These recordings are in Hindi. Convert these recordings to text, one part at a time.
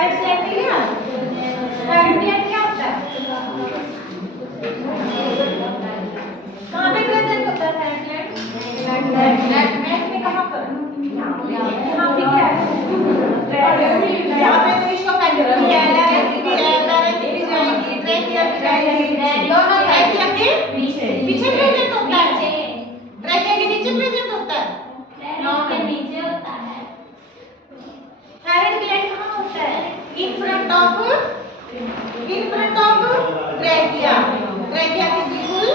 थायराइड ग्लैंड लिया। थायराइड ग्लैंड क्या होता है? कहाँ पे प्रेजेंट होता है थायराइड ग्लैंड? नेक में कहाँ पर? यहाँ पे क्या है? यहाँ पे तो इसका फैक्टर भी है, लारिंक्स भी है, लारिंक्स भी जाएगी, ट्रैकिया भी जाएगी, दोनों ट्रैकिया के पीछे प्रेजेंट होता है, ट्रैकिया के नीचे प्रेजेंट होता है, लॉन्ग के नीचे होता है। थायराइड ग्लैंड कहाँ होता है? In front of trachea, trachea के बिल्कुल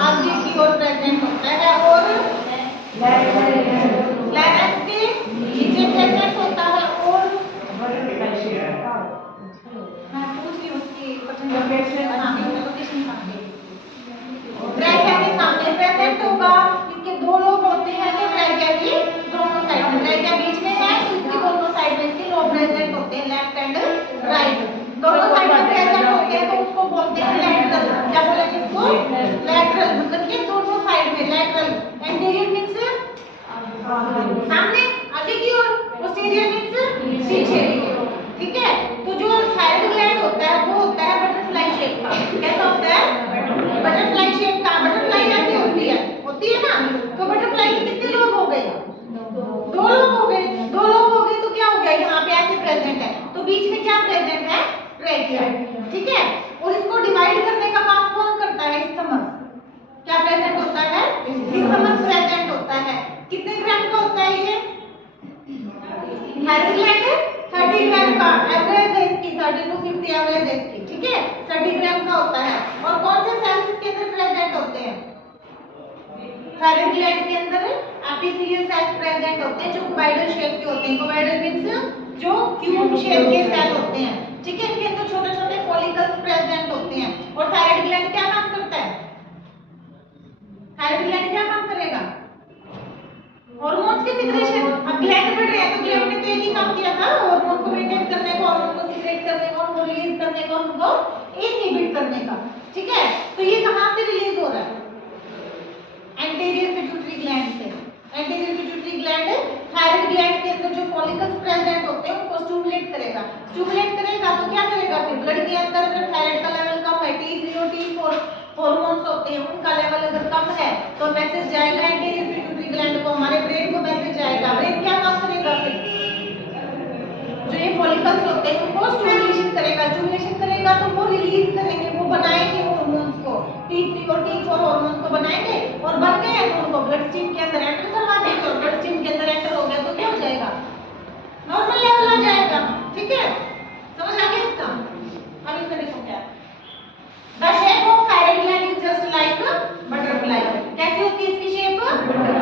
आगे की ओर प्रेजेंट होता है और लारिंक्स के नीचे प्रेजेंट होता है और मैं पूछ रही हूँ उसकी ट्रैकिया के सामने प्रेजेंट होगा। इसके दो लोब होते हैं तो ट्रैकिया की दोनों साइड में, ट्रैकिया बीच में है तो इसकी दोनों साइड में इसके लोब प्रेजेंट होते हैं, लेफ्ट एंड राइट दोनों साइड में प्रेजेंट होते हैं तो उसको बोलते हैं लैटरल। क्या बोलेंगे इसको? लैटरल, मतलब ये दोनों साइड में लैटरल। एंटीरियर मींस सामने आगे की ओर, पोस्टीरियर मींस पीछे। ठीक है, तो जो थायराइड ग्लैंड होता है वो होता है बटरफ्लाई शेप का। कैसा होता है? बटरफ्लाई शेप का। बटरफ्लाई कैसी होती है ना, तो बटरफ्लाई के कितने लोब हो गए? दो लोब हो गए। दो लोब हो गए तो क्या हो गया? यहाँ पे ऐसे प्रेजेंट है तो बीच में क्या प्रेजेंट है? ट्रैकिया। ठीक है, और इसको डिवाइड करने का काम कौन करता है? स्टमक। क्या प्रेजेंट होता है? स्टमक प्रेजेंट होता है। कितने ग्राम का होता है ये? थायराइड ग्लैंड 30 ग्राम का एवरेज है इसकी, 30 to 50 एवरेज है इसकी। ठीक है, 30 ग्राम का होता है। और कौन से सेल्स इसके अंदर प्रेजेंट होते हैं? थायराइड ग्लैंड के अंदर एपिथेलियल सेल्स प्रेजेंट होते हैं जो क्यूबॉइडल शेप के होते हैं। क्यूबॉइडल मींस जो क्यूब शेप के सेल होते हैं। ठीक है, इनके अंदर छोटे-छोटे फॉलिकल्स प्रेजेंट होते हैं। और थायराइड ग्लैंड क्या काम करता है? थायराइड ग्लैंड क्या काम करेगा? हार्मोन्स की सिक्रेशन। अब ग्लैंड बढ़ रहे हैं तो ग्लैंड ने तो एक ही काम किया था, हार्मोन को मेंटेन करने को, हार्मोन को सीक्रेट करने को, उनको रिलीज करने को, उनको इनहिबिट करने का। ठीक है, तो ये कहां से रिलीज हो रहा है? एंटीरियर पिट्यूटरी ग्लैंड से। Anterior pituitary gland thyroid gland के अंदर जो फॉलिकल्स प्रेजेंट होते हैं उनको स्टिमुलेट करेगा। स्टिमुलेट करेगा तो क्या करेगा? फिर ब्लड के अंदर अगर थायराइड का लेवल कम है, T3 हार्मोन्स होते हैं उनका लेवल अगर कम है तो मैसेज जाएगा एंटीरियर पिट्यूटरी ग्लैंड को, हमारे ब्रेन को मैसेज जाएगा। ब्रेन क्या काम करेगा? फिर जो ये फॉलिकल्स होते हैं उनको स्टिमुलेशन करेगा तो वो रिलीज करेंगे, वो बनाएंगे हार्मोन्स को, T3 और T4 हार्मोन्स को बनाएंगे और बन गए तो उनको ब्लड स्ट्रीम के अंदर एंटर करवा देंगे। और ब्लड स्ट्रीम के अंदर एंटर हो गया तो क्या हो जाएगा? नॉर्मल लेवल आ जाएगा। ठीक है, समझ आ गया इसका? अब इसमें देखो क्या है। The shape of thyroid gland is just like a butterfly. कैसी होती है इसकी शेप?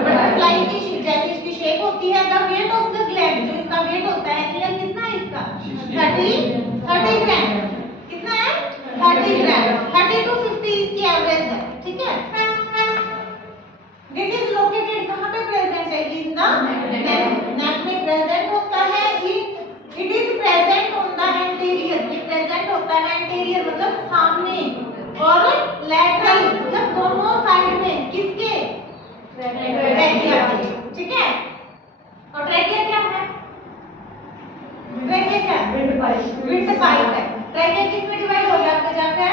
बटरफ्लाई की जैसी इसकी शेप होती है। The weight of the gland, जो इसका वेट होता है नियर कितना है इसका? 30 ग्राम। कितना है? 30 ग्राम। 30 to 50 इसकी एवरेज है। ठीक है, This is located कहाँ पे प्रेजेंट है? In the neck में प्रेजेंट होता है। It is present on the anterior, ये प्रेजेंट होता है anterior मतलब सामने, और lateral मतलब दोनों साइड में। किसके? ट्रैकिया के। ठीक है, और ट्रैकिया क्या है? ट्रैकिया क्या है? विंडपाइप है। ट्रैकिया किस में डिवाइड हो जाता है?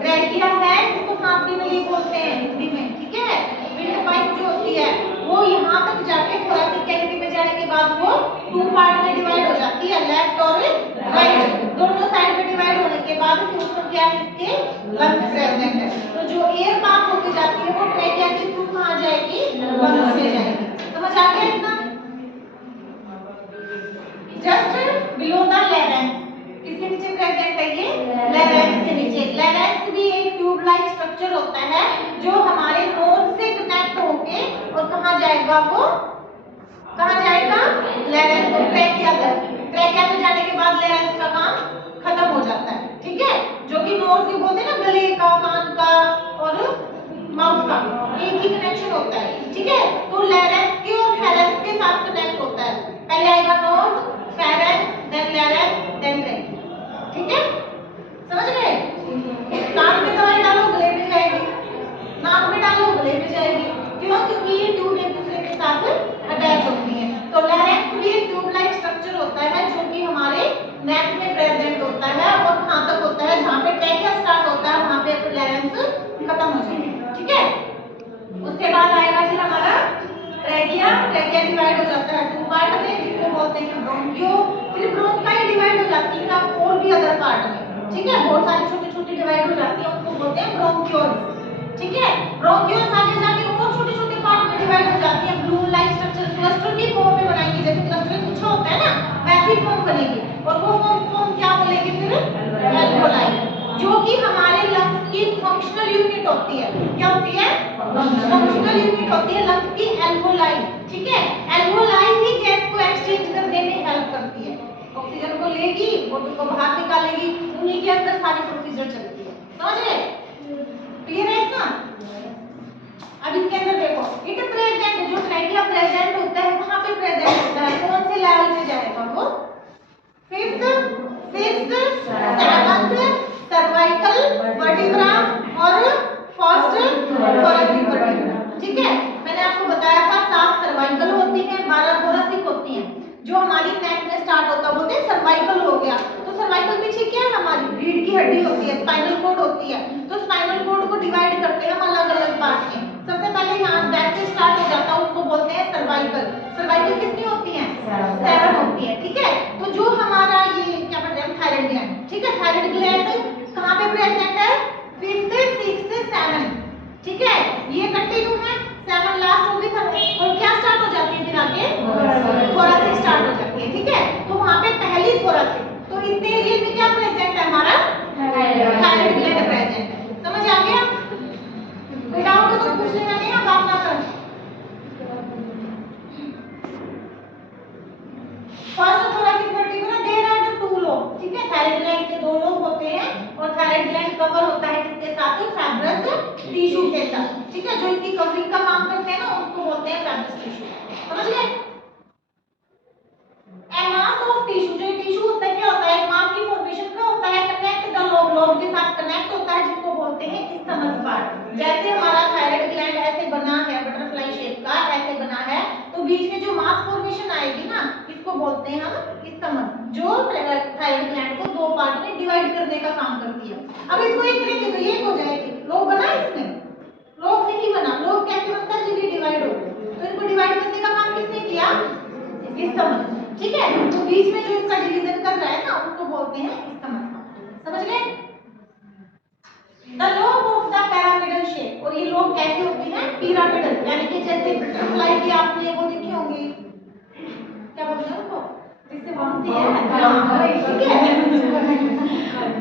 ट्रैकिया है जिसको सांप की नली बोलते हैं हिंदी में। ठीक है, विंडपाइप जो होती है वो यहाँ तक जाके थोरेसिक कैविटी में जाने के बाद वो 2 पार्ट में डिवाइड हो जाती है, लेफ्ट और राइट दोनों साइड में डिवाइड होने के बाद फिर उसमें क्या है? इसके लंग्स प्रेजेंट है। तो जो एयर पास होके जाती है वो ट्रैकिया के थ्रू कहाँ जाएगी? लंग्स में जाएगी। समझ आ गया इतना? जस्ट बिलो द लैरेंक्स, किसके नीचे प्रेजेंट है ये? लैरेंक्स के नीचे। लैरेंक्स भी एक ट्यूब लाइक स्ट्रक्चर होता है जो हमारे नोज से कनेक्ट होके और कहाँ जाएगा? वो कहाँ जाएगा? लैरेंक्स को ट्रैकिया तक। ट्रैकिया में जाने के बाद लैरेंक्स का काम खत्म हो जाता है। ठीक है, जो कि नोज की बोलते हैं ना, गले का, कान का और माउथ का एक ही कनेक्शन होता है। ठीक है, तो लैरेंक्स के और फेरेंक्स के साथ कनेक्ट होता है। पहले आएगा nose, pharynx, then larynx, then trachea. ठीक है, समझ गए? कान में दवाई डालो गले में जाएगी, नाक में डालो गले में जाएगी। क्यों? क्योंकि ये ट्यूब एक दूसरे के साथ अटैच होती है। तो ब्रोंकियो, फिर ब्रोंकाई डिवाइड हो जाती है और भी अदर पार्ट में, ठीक है, बहुत सारी छोटी छोटी डिवाइड हो जाती है, उसको बोलते हैं ब्रोंक्यूल्स, ठीक है। ब्रोंक्यूल्स आगे जाके और छोटे छोटे पार्ट में डिवाइड हो जाती है, ब्लूम लाइक स्ट्रक्चर क्लस्टर की फॉर्म में बनाएंगे, जैसे क्लस्टर कुछ होता है ना वैसी फॉर्म बनेगी, और वो फॉर्म क्या बोलेंगे फिर एल्वेओलाई, जो कि हमारे लंग्स की फंक्शनल यूनिट होती है। क्या होती है? फंक्शनल यूनिट होती है लंग्स की एल्वेओलाई, ठीक है। एल्वेओलाई ही गैस को एक्सचेंज करने में हेल्प करती है, ऑक्सीजन को लेगी और उसको बाहर निकालेगी, उन्हीं के अंदर सारी प्रोसीजर चलती है, समझ रहे? क्लियर है इतना? अब इसके अंदर देखो, इट प्रेजेंट, जो ट्रैकिया प्रेजेंट होता है कहां पे प्रेजेंट होता है, कौन से लेवल पे जाएगा वो? Fifth, sixth, seventh cervical vertebra और फर्स्ट थोरैसिक वर्टिब्रा, ठीक है। मैंने आपको बताया था 7 सर्वाइकल होती हैं, 12 थोरैसिक होती हैं। जो हमारी नेक में स्टार्ट होता है बोलते हैं सर्वाइकल हो गया, तो सर्वाइकल पीछे क्या है, हमारी रीढ़ की हड्डी होती है, स्पाइनल कॉर्ड होती है, तो स्पाइनल कॉर्ड को डिवाइड करते हैं हम अलग अलग पार्ट में। सबसे पहले यहाँ बैक से स्टार्ट हो जाता है, उसको बोलते हैं सर्वाइकल। सर्वाइकल कितनी होती है? 7 होती है, ठीक है। तो जो हमारा ये क्या बोलते हैं थायराइड ग्लैंड, ठीक है, थायराइड ग्लैंड कहाँ पे प्रेजेंट है? 5th, 6th, 7th, ठीक है, ये कंटिन्यू है, 7 लास्ट होगी, और क्या स्टार्ट हो जाती है फिर आगे थोरैसिक स्टार्ट हो जाती है, ठीक है। तो वहां पे पहली थोरैसिक, तो इतने एरिया में क्या प्रेजेंट है हमारा थायराइड ग्लैंड प्रेजेंट है, समझ आ गया? कोई डाउट हो तो पूछ लेना, नहीं आप बात ना करें। First thoracic vertebra there are the 2 lobe, ठीक है, थायराइड ग्लैंड के 2 लोब होते हैं, और थायराइड ग्लैंड कवर होता है किसके साथ? फाइब्रस टिश्यू के साथ, ठीक है, जो इसकी कवरिंग का काम करते हैं ना उसको बोलते हैं फाइब्रस टिश्यू, समझ गए? ए मास ऑफ टिश्यू, जो टिश्यू होता है क्या होता है? एक मास की फॉर्मेशन का होता है, कनेक्ट द लोब, लोब के साथ कनेक्ट होता है, जिसको बोलते हैं स्टमक पार्ट। जैसे हमारा थायराइड ग्लैंड ऐसे बना है बटरफ्लाई शेप का, ऐसे बना है, तो बीच में जो मास फॉर्मेशन आएगी ना इसको बोलते हैं हम स्टमक, जो थायराइड ग्लैंड को 2 पार्ट में डिवाइड करने का काम करती है। अब इसको एक करेंगे तो ये हो जाएगी, लोब बना इसमें? लोब नहीं बना, लोब कैसे बनता है? जब ये डिवाइड हो, तो इनको डिवाइड करने का काम किसने किया? स्टमक, ठीक है। तो बीच में जो इसका डिवीजन कर रहा है ना उसको बोलते हैं स्टमक, समझ गए? The lobe of the pyramidal shape, और ये लोब कैसे होती है? पिरामिडल, यानी कि जैसे बटरफ्लाई की आपने वो देखी होंगी, क्या बोलते हैं उसको, जिससे बनती है, ठीक है,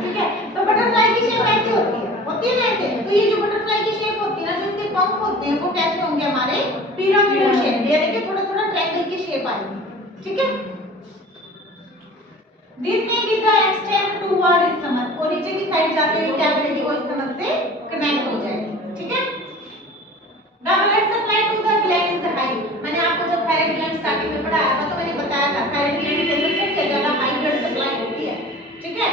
ठीक है। तो बटरफ्लाई की शेप कैसी होती है वैसे, तो ये जो बटरफ्लाई की शेप होती है ना, जो इसके पंख होते हैं वो कैसे होंगे? हमारे पिरामिडल शेप, यानी कि थोड़ा थोड़ा ट्रायंगल की शेप आएगी, ठीक है। दिस में भी द एक्सटेंड टुवर्ड स्टमक, और नीचे की साइड जाते हुए क्या करेगी? वो स्टमक से कनेक्ट हो जाएगी, ठीक है। The blood supply to the gland is high, मैंने आपको जब थायराइड ग्लैंड स्टार्टिंग में पढ़ाया था तो मैंने बताया था थायराइड ग्लैंड के अंदर सबसे ज्यादा हाई ब्लड सप्लाई होती है, ठीक है।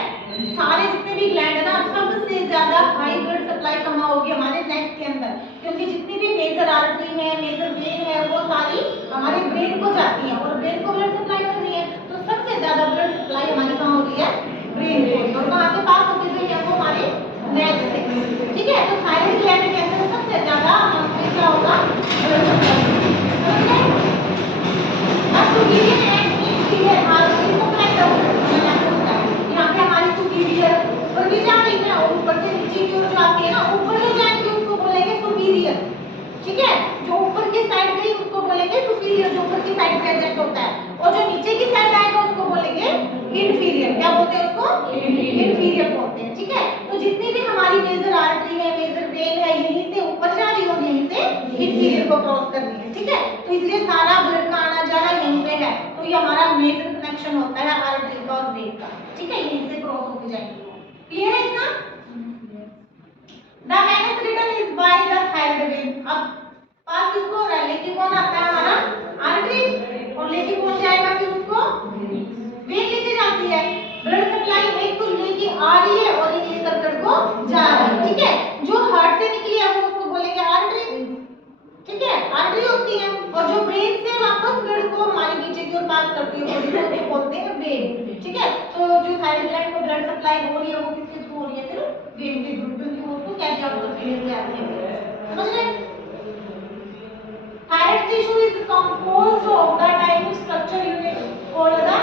सारे जितने भी ग्लैंड है ना सबसे ज्यादा हाई ब्लड सप्लाई कहाँ होगी? हमारे नेक के अंदर, क्योंकि जितनी भी मेजर आर्टरी है, मेजर वेन है, वो सारी हमारे ब्रेन को जाती है, और ब्रेन को ब्लड सप्लाई कर रही है, तो सबसे ज्यादा ब्लड सप्लाई हमारी कहाँ हो रही है? ब्रेन को, और कहाँ से पास होती हुई है? वो हमारे नेक से, ठीक है। तो थायराइड ग्लैंड के अंदर सबसे ज्यादा हमें क्या होगा? ब्लड सप्लाई, अब सुपीरियर एंड इंफीरियर आर्टरी को कनेक्ट होता है, यहाँ पे हमारी सुपीरियर ऊपर भी जा रही है, और ऊपर से नीचे की ओर जो आती है ना, ऊपर जो जाएंगे उसको बोलेंगे सुपीरियर, ठीक है। जो ऊपर की साइड गई उसको बोलेंगे सुपीरियर, जो ऊपर की साइड प्रेजेंट होता है, और जो नीचे की साइड आएगा उसको बोलेंगे इंफीरियर। क्या बोलते हैं उसको? इंफीरियर बोलते हैं, ठीक है। तो जितनी भी हमारी मेजर आर्टरी है, मेजर वेन है, यहीं से ऊपर जा रही होगी, यहीं से इंफीरियर को क्रॉस कर रही है, ठीक है। तो इसलिए सारा ब्लड का आना जाना यहीं पे है, तो ये हमारा मेजर कनेक्शन होता है आर्टरी का और वेन का, ठीक है, यहीं से क्रॉस होके जाएंगे। क्लियर है इतना? The manage return is by the thyroid vein, अब पास किसको हो रहा है? लेके कौन आता है? हमारा आर्टरी, और लेके कौन जाएगा फिर उसको? वेन लेके जाती है। ब्लड सप्लाई एक तो लेके आ रही है और ये सर्कल को जा रही है, ठीक है। जो हार्ट से निकली है वो उसको बोलेंगे आर्टरी, ठीक है, आर्टरी होती है, और जो ब्रेन से वापस ब्लड को हमारे नीचे की ओर पास करती है बॉडी को, उसको बोलते हैं वेन, ठीक है। तो जो थायराइड ग्लैंड को ब्लड सप्लाई हो रही है वो किसके थ्रू हो रही है? फिर वेन के थ्रू, क्योंकि वो उसको क्या दिया होता है? समझ गए? Thyroid tissue is composed of the tiny structure unit called the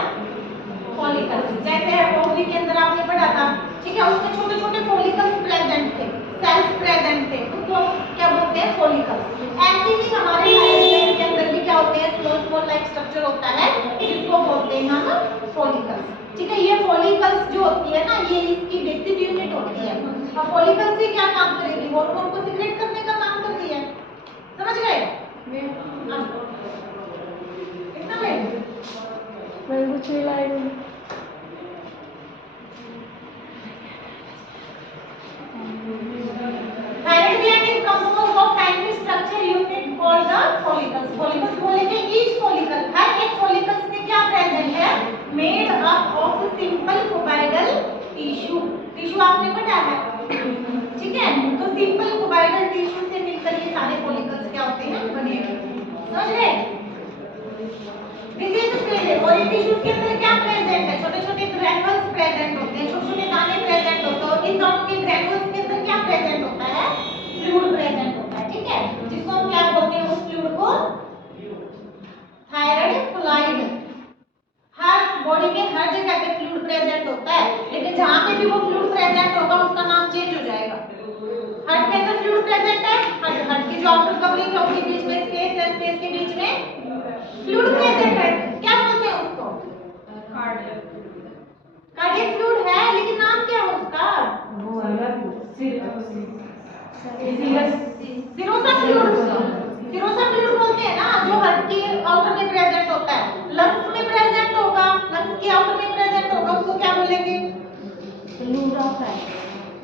ऐसे ही हमारे थायराइड के अंदर भी क्या होते हैं, स्मॉल लाइक स्ट्रक्चर होता है जिसको बोलते हैं हम फॉलिकल्स। ठीक है, ये फॉलिकल्स जो होती है ना, ये इसकी बेसिक यूनिट होती है। अब फॉलिकल्स से क्या काम करेगी, हार्मोन को सीक्रेट करने का काम करती है, समझ गए? इतना मैं कुछ नहीं लाई हूँ। thyroid gland is composed of tiny structure unit called the follicles. follicles बोलेंगे each follicle, हर एक follicles में क्या present है, made up of simple cuboidal tissue. Tissue आपने पढ़ा है, ठीक है? तो simple cuboidal tissue से मिलकर ये सारे follicles क्या होते हैं, बने हैं, समझ गए? This is present और ये टिश्यू के अंदर क्या present है, छोटे छोटे granules present होते हैं, छोटे छोटे दाने present होते हैं, और इन दोनों के granules के अंदर क्या present होता है, फ्लूइड प्रेजेंट होता है। ठीक है, जिसको हम क्या बोलते हैं, उस फ्लूइड को थायराइड फ्लूइड। हर बॉडी में हर जगह पे फ्लूइड प्रेजेंट होता है, लेकिन जहां पे भी वो फ्लूइड प्रेजेंट होगा उसका नाम चेंज हो जाएगा। हार्ट के अंदर फ्लूइड प्रेजेंट है, हार्ट की जो आउटर कवरिंग है उसके बीच में स्पेस है, स्पेस के बीच में फ्लूइड प्रेजेंट है, क्या बोलते हैं उसको, कार्डियक फ्लूइड है, लेकिन नाम क्या है उसका, सिरोसा फ्लूइड। सिरोसा फ्लूइड बोलते हैं ना, जो हार्ट की आउटर में प्रेजेंट होता है, लंग्स में प्रेजेंट होगा, लंग्स की आउटर में प्रेजेंट होगा, उसको क्या बोलेंगे,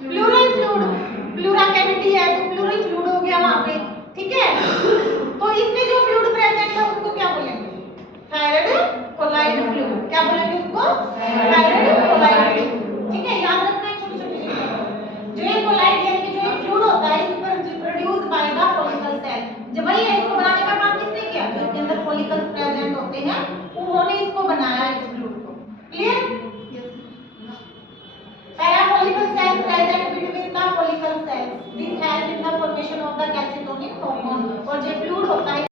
प्लूरल फ्लूइड। प्लूरा कैविटी है तो प्लूरल फ्लूइड हो गया वहां पे, ठीक है? तो इसमें जो फ्लूइड प्रेजेंट है उसको क्या बोलेंगे, थायराइड कोलाइड फ्लूइड। क्या बोलेंगे?